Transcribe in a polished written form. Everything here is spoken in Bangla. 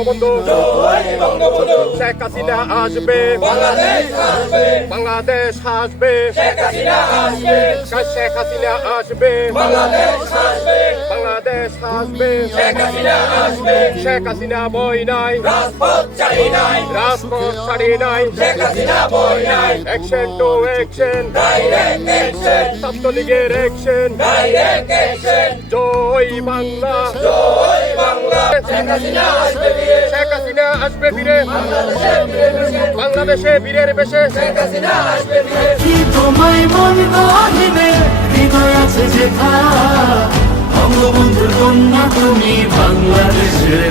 বঙ্গবন্ধু শেখ হাসিনা আসবে, বাংলাদেশ আসবে, শেখ হাসিনা আসবে, বাংলাদেশ আসবে, শেখ হাসিনা বই নাই, রাজপথ ছাড়ি নাই, অ্যাকশন টু অ্যাকশন, ছাত্রলীগের অ্যাকশন, জয় বাংলা, শেখ হাসিনা আসবে ফিরে, বাংলাদেশে বীরের বেশে, কি তোমায় মন গহিনে হৃদয় আছে যেথা, বঙ্গবন্ধুর কন্যা তুমি বাংলাদেশের